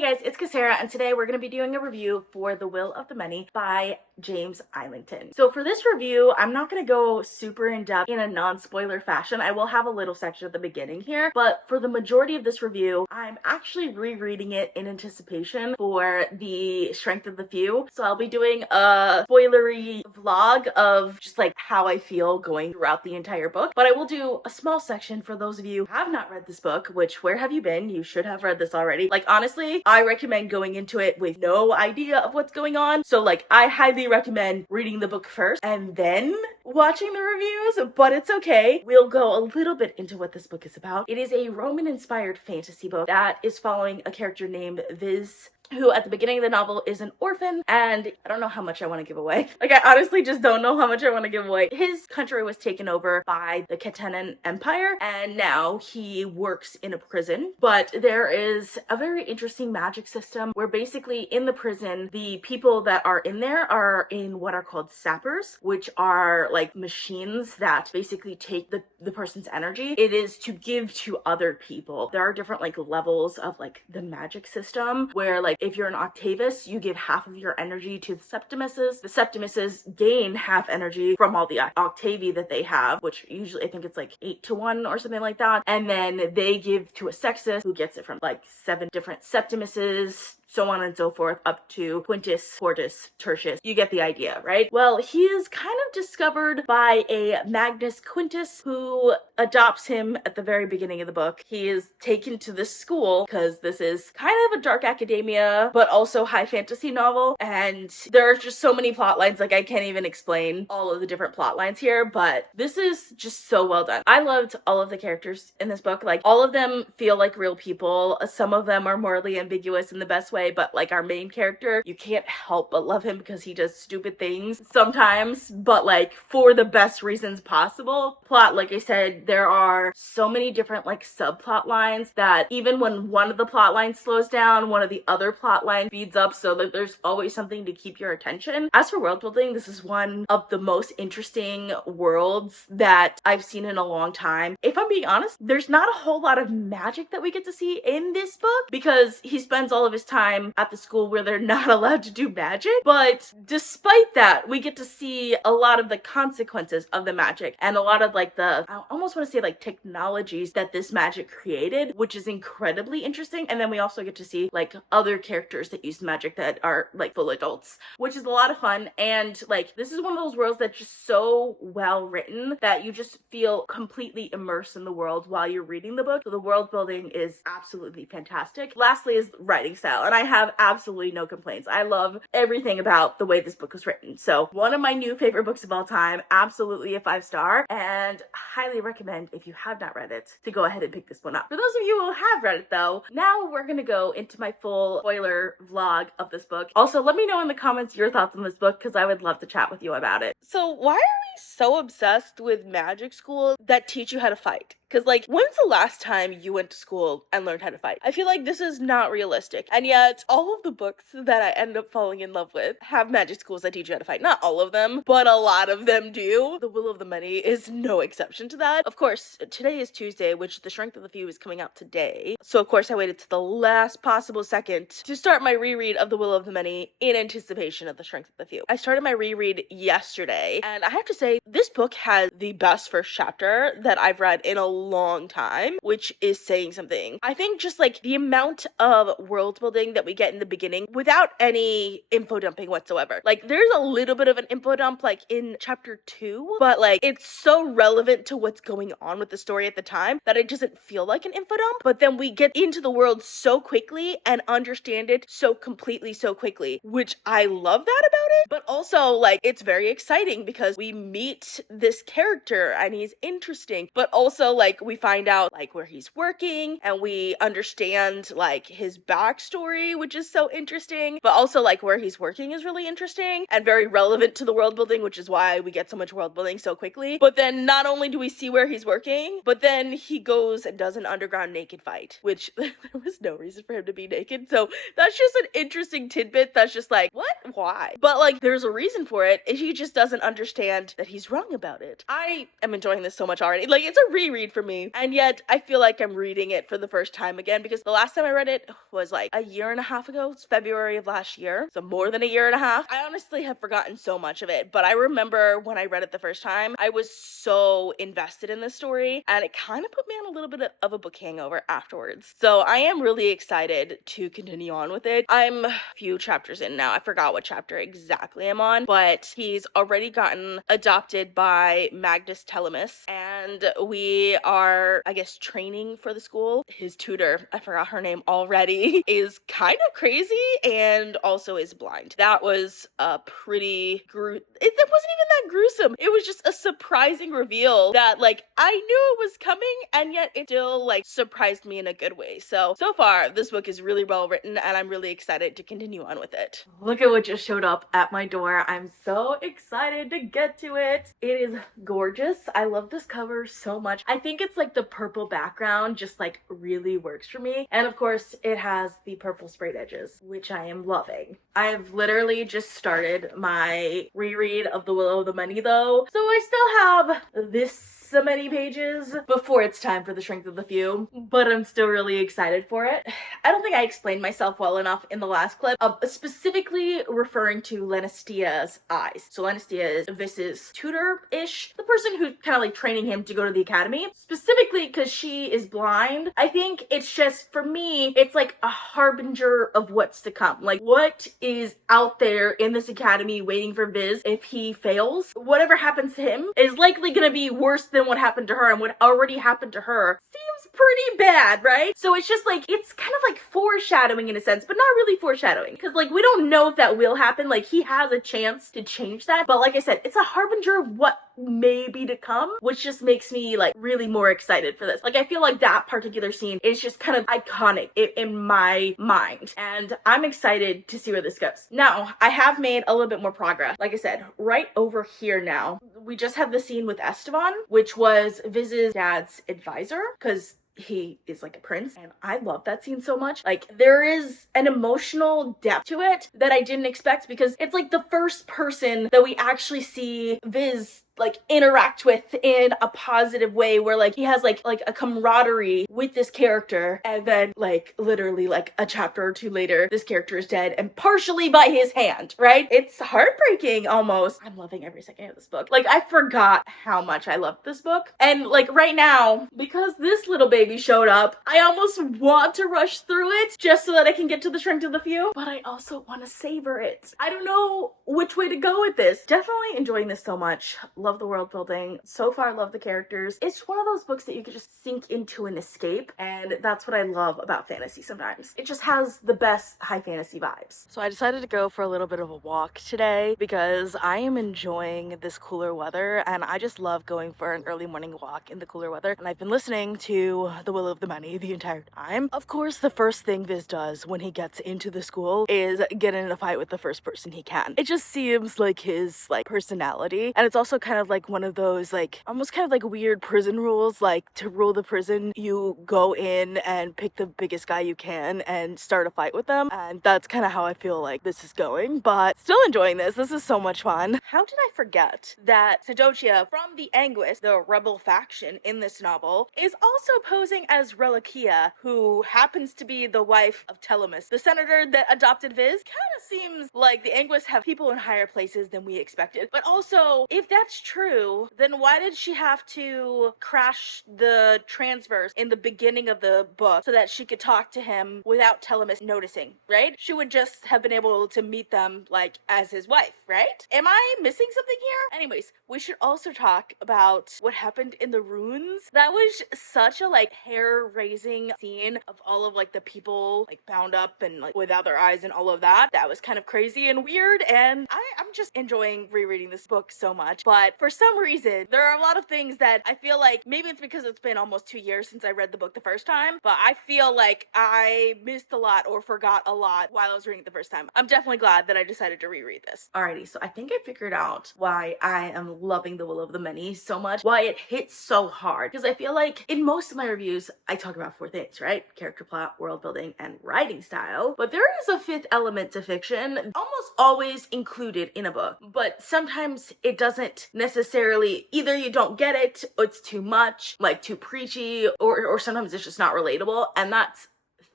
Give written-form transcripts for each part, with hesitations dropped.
Hey guys, it's Kesara, and today we're going to be doing a review for The Will of the Many by James Islington. So for this review, I'm not going to go super in-depth in a non-spoiler fashion. I will have a little section at the beginning here, but for the majority of this review, I'm actually rereading it in anticipation for The Strength of the Few. So I'll be doing a spoilery vlog of just like how I feel going throughout the entire book, but I will do a small section for those of you who have not read this book, which where have you been? You should have read this already. Like honestly, I recommend going into it with no idea of what's going on. So like I highly recommend reading the book first and then watching the reviews, but it's okay. We'll go a little bit into what this book is about. It is a Roman-inspired fantasy book that is following a character named Viz, who at the beginning of the novel is an orphan, and I don't know how much I want to give away. Like, I honestly just don't know how much I want to give away. His country was taken over by the Khetanan Empire, and now he works in a prison. But there is a very interesting magic system where basically in the prison, the people that are in there are in what are called sappers, which are like machines that basically take the person's energy. It is to give to other people. There are different like levels of like the magic system where like if you're an Octavus, you give half of your energy to the Septimuses. The Septimuses gain half energy from all the Octavi that they have, which usually I think it's like 8-1 or something like that. And then they give to a Sextus who gets it from like 7 different Septimuses, so on and so forth, up to Quintus, Quartus, Tertius. You get the idea, right? Well, he is kind of discovered by a Magnus Quintus who adopts him at the very beginning of the book. He is taken to this school because this is kind of a dark academia, but also high fantasy novel. And there are just so many plot lines, like I can't even explain all of the different plot lines here, but this is just so well done. I loved all of the characters in this book. Like all of them feel like real people. Some of them are morally ambiguous in the best way, but like our main character, you can't help but love him because he does stupid things sometimes, but like for the best reasons possible. Plot, like I said, there are so many different like subplot lines that even when one of the plot lines slows down, one of the other plot lines speeds up, so that there's always something to keep your attention. As for world building, this is one of the most interesting worlds that I've seen in a long time. If I'm being honest, there's not a whole lot of magic that we get to see in this book because he spends all of his time at the school where they're not allowed to do magic. But despite that, we get to see a lot of the consequences of the magic and a lot of like I almost want to say like technologies that this magic created, which is incredibly interesting. And then we also get to see like other characters that use magic that are like full adults, which is a lot of fun. And like this is one of those worlds that's just so well written that you just feel completely immersed in the world while you're reading the book. So the world building is absolutely fantastic. Lastly is writing style, and I have absolutely no complaints. I love everything about the way this book was written. So one of my new favorite books of all time, absolutely a 5-star, and highly recommend if you have not read it to go ahead and pick this one up. For those of you who have read it though, now we're gonna go into my full spoiler vlog of this book. Also, let me know in the comments your thoughts on this book because I would love to chat with you about it. So why are we so obsessed with magic schools that teach you how to fight? Because like, when's the last time you went to school and learned how to fight? I feel like this is not realistic. And yet, all of the books that I end up falling in love with have magic schools that teach you how to fight. Not all of them, but a lot of them do. The Will of the Many is no exception to that. Of course, today is Tuesday, which The Strength of the Few is coming out today. So of course, I waited to the last possible second to start my reread of The Will of the Many in anticipation of The Strength of the Few. I started my reread yesterday, and I have to say, this book has the best first chapter that I've read in a long time, which is saying something. I think just like the amount of world building that we get in the beginning without any info dumping whatsoever. Like there's a little bit of an info dump like in chapter 2, but like it's so relevant to what's going on with the story at the time that it doesn't feel like an info dump. But then we get into the world so quickly and understand it so completely so quickly, which I love that about it. But also like it's very exciting because we meet this character and he's interesting, but also like we find out like where he's working and we understand like his backstory, which is so interesting, but also like where he's working is really interesting and very relevant to the world building, which is why we get so much world building so quickly. But then not only do we see where he's working, but then he goes and does an underground naked fight, which there was no reason for him to be naked. So that's just an interesting tidbit that's just like, what? Why? But like there's a reason for it. He just doesn't understand that he's wrong about it. I am enjoying this so much already. Like it's a reread for for me. And yet I feel like I'm reading it for the first time again, because the last time I read it was like a year and a half ago. It's February of last year. So more than a year and a half. I honestly have forgotten so much of it, but I remember when I read it the first time, I was so invested in this story, and it kind of put me on a little bit of a book hangover afterwards. So I am really excited to continue on with it. I'm a few chapters in now. I forgot what chapter exactly I'm on, but he's already gotten adopted by Magnus Telemus, and we are, I guess, training for the school. His tutor, I forgot her name already, is kind of crazy and also is blind. That was a pretty it wasn't even that gruesome. It was just a surprising reveal that, like, I knew it was coming, and yet it still, like, surprised me in a good way. So far, this book is really well written, and I'm really excited to continue on with it. Look at what just showed up at my door. I'm so excited to get to it. It is gorgeous. I love this cover so much. I think it's like the purple background just like really works for me. And of course, it has the purple sprayed edges, which I am loving. I've literally just started my reread of The Will of the Many though, so I still have this so many pages before it's time for The Strength of the Few, but I'm still really excited for it. I don't think I explained myself well enough in the last clip, specifically referring to Lanistia's eyes. So Lanistia is Vis's tutor-ish, the person who's kind of like training him to go to the academy, specifically because she is blind. I think it's just, for me, it's like a harbinger of what's to come. Like, what is out there in this academy waiting for Vis if he fails? Whatever happens to him is likely gonna be worse than what happened to her, and what already happened to her seems pretty bad, right? So it's just like, it's kind of like foreshadowing in a sense, but not really foreshadowing, because like we don't know if that will happen. Like, he has a chance to change that, but like I said, it's a harbinger of what may be to come, which just makes me like really more excited for this. Like, I feel like that particular scene is just kind of iconic in my mind, and I'm excited to see where this goes. Now, I have made a little bit more progress. Like I said, right over here now, we just have the scene with Esteban, which was Viz's dad's advisor, because he is like a prince, and I love that scene so much. Like, there is an emotional depth to it that I didn't expect, because it's like the first person that we actually see Viz like interact with in a positive way, where like he has like a camaraderie with this character, and then like literally like a chapter or two later this character is dead, and partially by his hand, right? It's heartbreaking almost. I'm loving every second of this book. Like, I forgot how much I loved this book, and like right now, because this little baby showed up, I almost want to rush through it just so that I can get to The Strength of the Few, but I also want to savor it. I don't know which way to go with this. Definitely enjoying this so much. Love the world building. So far, love the characters. It's one of those books that you can just sink into and escape, and that's what I love about fantasy sometimes. It just has the best high fantasy vibes. So I decided to go for a little bit of a walk today because I am enjoying this cooler weather, and I just love going for an early morning walk in the cooler weather, and I've been listening to The Will of the Many the entire time. Of course, the first thing Viz does when he gets into the school is get in a fight with the first person he can. It just seems like his like personality, and it's also kind of like one of those like almost kind of like weird prison rules. Like, to rule the prison, you go in and pick the biggest guy you can and start a fight with them, and that's kind of how I feel like this is going, but still enjoying this. This is so much fun. How did I forget that Sedocia from the Anguis, the rebel faction in this novel, is also posing as Reliquia, who happens to be the wife of Telemus, the senator that adopted Viz? Kind of seems like the Anguis have people in higher places than we expected, but also, if that's true, then why did she have to crash the transverse in the beginning of the book so that she could talk to him without Telemus noticing, right? She would just have been able to meet them like as his wife, right? Am I missing something here? Anyways, we should also talk about what happened in the ruins. That was such a like hair-raising scene of all of like the people like bound up and like without their eyes and all of that. That was kind of crazy and weird, and I'm just enjoying rereading this book so much. But for some reason, there are a lot of things that I feel like, maybe it's because it's been almost 2 years since I read the book the first time, but I feel like I missed a lot or forgot a lot while I was reading it the first time. I'm definitely glad that I decided to reread this. Alrighty, so I think I figured out why I am loving The Will of the Many so much, why it hits so hard, because I feel like in most of my reviews, I talk about 4 things, right? Character plot, world building, and writing style, but there is a 5th element to fiction, almost always included in a book, but sometimes it doesn't necessarily, either you don't get it, or it's too much, like too preachy, or sometimes it's just not relatable, and that's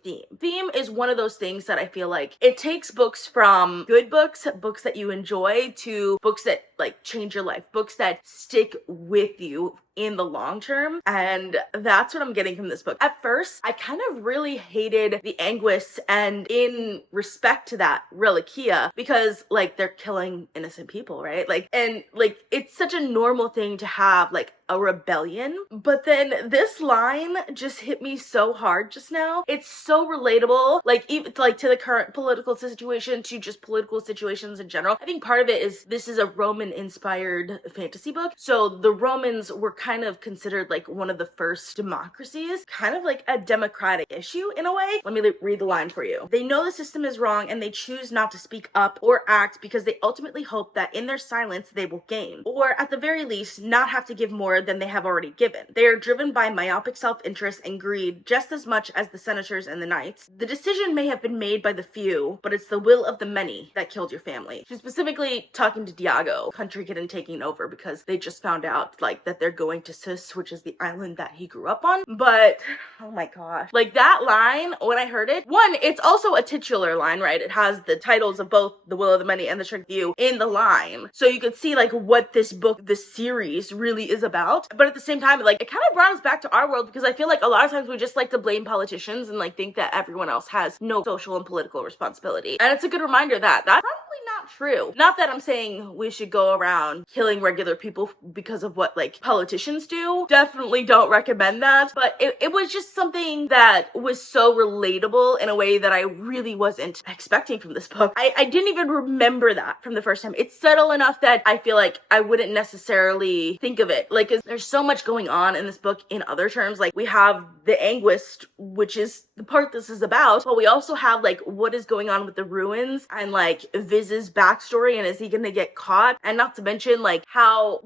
theme. Theme is one of those things that I feel like it takes books from good books, books that you enjoy, to books that like change your life, books that stick with you in the long term, and that's what I'm getting from this book. At first, I kind of really hated the Anguists, and in respect to that, Reliquia, because like they're killing innocent people, right? Like, and like it's such a normal thing to have like a rebellion, but then this line just hit me so hard just now. It's so relatable, like even like to the current political situation, to just political situations in general. I think part of it is this is a Roman inspired fantasy book, so the Romans were kind of considered like one of the first democracies, kind of like a democratic issue in a way. Let me read the line for you. They know the system is wrong and they choose not to speak up or act because they ultimately hope that in their silence they will gain, or at the very least not have to give more than they have already given. They are driven by myopic self-interest and greed just as much as the senators and the knights. The decision may have been made by the few, but it's the will of the many that killed your family. She's specifically talking to Diago, country kid, and taking over because they just found out like that they're going to Sis, which is the island that he grew up on. But oh my gosh, like that line, when I heard it, one, it's also a titular line, right? It has the titles of both The Will of the Many and The Strength of You in the line, so you could see like what this book, this series really is about. But at the same time, like it kind of brought us back to our world, because I feel like a lot of times we just like to blame politicians and like think that everyone else has no social and political responsibility, and it's a good reminder that that's probably not true. Not that I'm saying we should go around killing regular people because of what like politicians do. Definitely don't recommend that. But it was just something that was so relatable in a way that I really wasn't expecting from this book. I didn't even remember that from the first time. It's subtle enough that I feel like I wouldn't necessarily think of it. Like, 'cause there's so much going on in this book in other terms. Like, we have the Anguist, which is the part this is about, but we also have like what is going on with the ruins and like Viz's backstory, and is he gonna get caught, and not to mention like how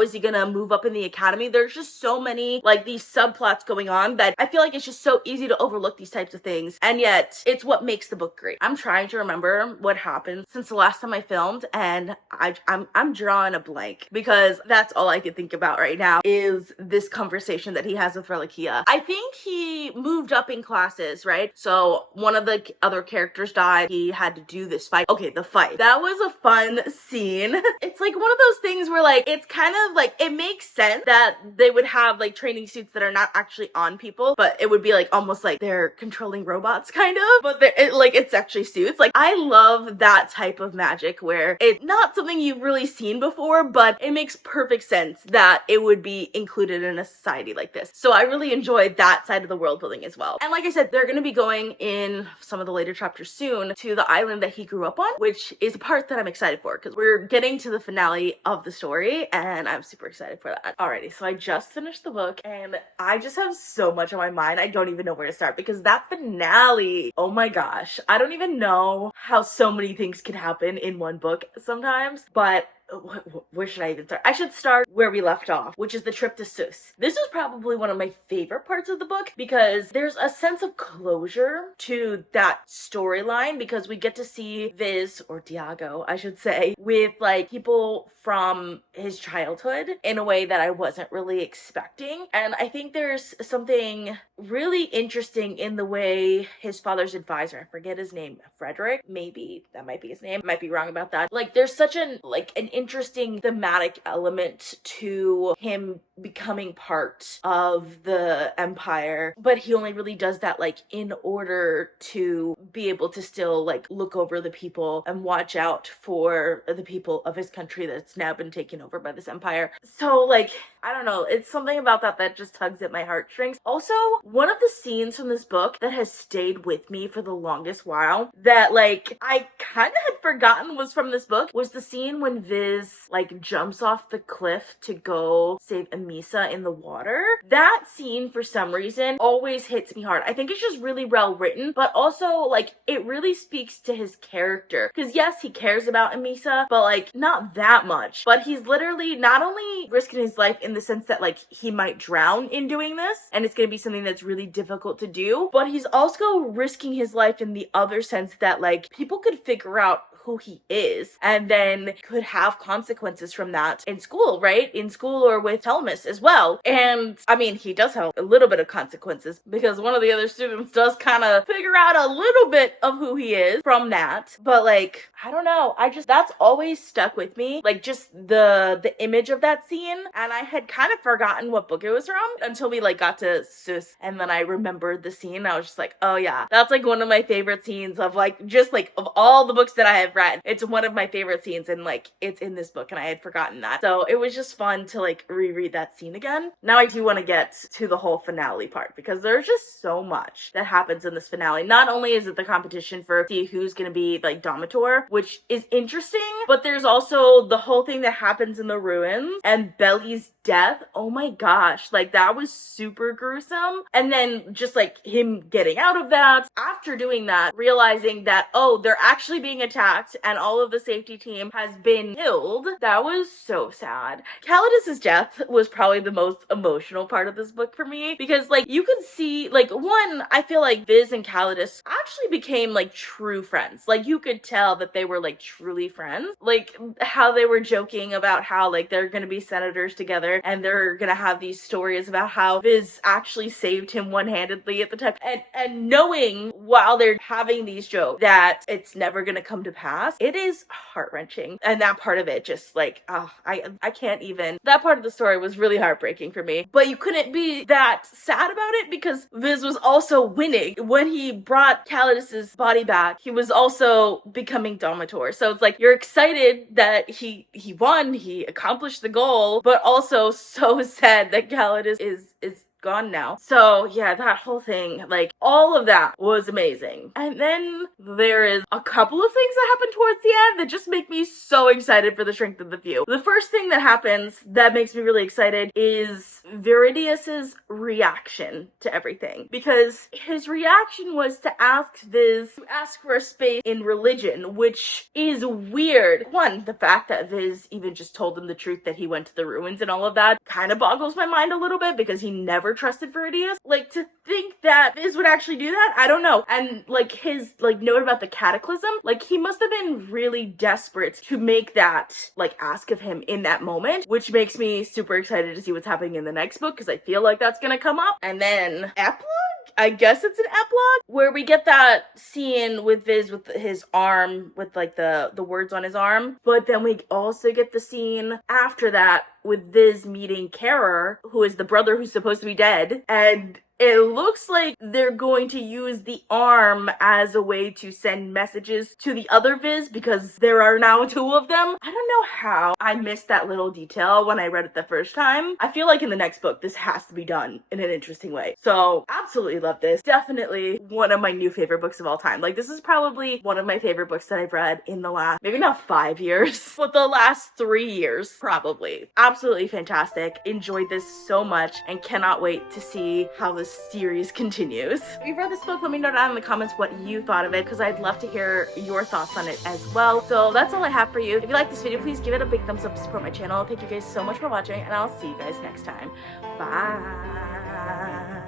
is he gonna move up in the academy. There's just so many like these subplots going on that I feel like it's just so easy to overlook these types of things, and yet it's what makes the book great. I'm trying to remember what happened since the last time I filmed, and I'm drawing a blank, because that's all I can think about right now is this conversation that he has with Reliquia. I think he moved up in classes, right? So one of the other characters died. He had to do this fight. Okay, the fight. That was a fun scene. It's like one of those things where like it's kind of like it makes sense that they would have like training suits that are not actually on people, but it would be like almost like they're controlling robots kind of, but it's actually suits. Like, I love that type of magic where it's not something you've really seen before, but it makes perfect sense that it would be included in a society like this. So I really enjoyed that side of the world building as well. And like I said, they're going to be going in some of the later chapters soon to the island that he grew up on, which is a part that I'm excited for, because we're getting to the finale of the story and I'm super excited for that. Alrighty, so I just finished the book and I just have so much on my mind. I don't even know where to start, because that finale, oh my gosh, I don't even know how so many things can happen in one book sometimes, but where should I even start? I should start where we left off, which is the trip to Sus. This is probably one of my favorite parts of the book, because there's a sense of closure to that storyline, because we get to see Viz, or Diago, I should say, with like people from his childhood in a way that I wasn't really expecting. And I think there's something really interesting in the way his father's advisor, I forget his name, Frederick, maybe that might be his name, might be wrong about that. Like, there's such an interesting thematic element to him becoming part of the empire, but he only really does that like in order to be able to still like look over the people and watch out for the people of his country that's now been taken over by this empire. So like, I don't know, it's something about that just tugs at my heartstrings. Also, one of the scenes from this book that has stayed with me for the longest while, that like I kind of had forgotten was from this book, was the scene when Viz like jumps off the cliff to go save Amisa in the water. That scene, for some reason, always hits me hard. I think it's just really well written, but also like it really speaks to his character, because yes, he cares about Amisa, but like not that much. But he's literally not only risking his life in the sense that like he might drown in doing this, and it's gonna be something that's really difficult to do, but he's also risking his life in the other sense that like people could figure out who he is, and then could have consequences from that in school, right? In school or with Telemus as well. And I mean, he does have a little bit of consequences because one of the other students does kind of figure out a little bit of who he is from that. But like, I don't know, that's always stuck with me, like just the image of that scene. And I had kind of forgotten what book it was from until we like got to Sus, and then I remembered the scene. I was just like, oh yeah, that's like one of my favorite scenes of like, just like of all the books that I have read, it's one of my favorite scenes, and like it's in this book and I had forgotten that. So it was just fun to like reread that scene again. Now I do want to get to the whole finale part because there's just so much that happens in this finale. Not only is it the competition for see who's gonna be like Domitor, which is interesting, but there's also the whole thing that happens in the ruins and Belly's death. Oh my gosh, like that was super gruesome. And then just like him getting out of that, after doing that, realizing that, oh, they're actually being attacked and all of the safety team has been killed. That was so sad. Calidus's death was probably the most emotional part of this book for me because like you could see like one, I feel like Viz and Calidus actually became like true friends. Like you could tell that they were like truly friends. Like how they were joking about how like they're gonna be senators together and they're gonna have these stories about how Viz actually saved him one-handedly at the time, and knowing while they're having these jokes that it's never gonna come to pass, it is heart-wrenching. And that part of it just like, I can't even, that part of the story was really heartbreaking for me. But you couldn't be that sad about it because Viz was also winning. When he brought Calidus's body back, he was also becoming Domitor. So it's like you're excited that he won, he accomplished the goal, but also so sad that Calidus is gone now. So yeah, that whole thing, like all of that was amazing. And then there is a couple of things that happen towards the end that just make me so excited for the Strength of the Few. The first thing that happens that makes me really excited is Viridius's reaction to everything, because his reaction was to ask Viz to ask for a space in religion, which is weird. One, the fact that Viz even just told him the truth that he went to the ruins and all of that kind of boggles my mind a little bit because he never trusted Viridius. Like, to think that Viz would actually do that, I don't know. And like his like note about the cataclysm, like he must have been really desperate to make that like ask of him in that moment, which makes me super excited to see what's happening in the next book because I feel like that's gonna come up. And then epilogue? I guess it's an epilogue where we get that scene with Viz with his arm, with like the words on his arm, but then we also get the scene after that with Viz meeting Kesara, who is the brother who's supposed to be dead, and it looks like they're going to use the arm as a way to send messages to the other Viz because there are now two of them. I don't know how I missed that little detail when I read it the first time. I feel like in the next book, this has to be done in an interesting way. So absolutely love this. Definitely one of my new favorite books of all time. Like this is probably one of my favorite books that I've read in the last, maybe not 5 years, but the last 3 years probably. Absolutely fantastic. Enjoyed this so much and cannot wait to see how this series continues. If you've read this book, let me know down in the comments what you thought of it because I'd love to hear your thoughts on it as well. So that's all I have for you. If you like this video, please give it a big thumbs up to support my channel. Thank you guys so much for watching and I'll see you guys next time. Bye.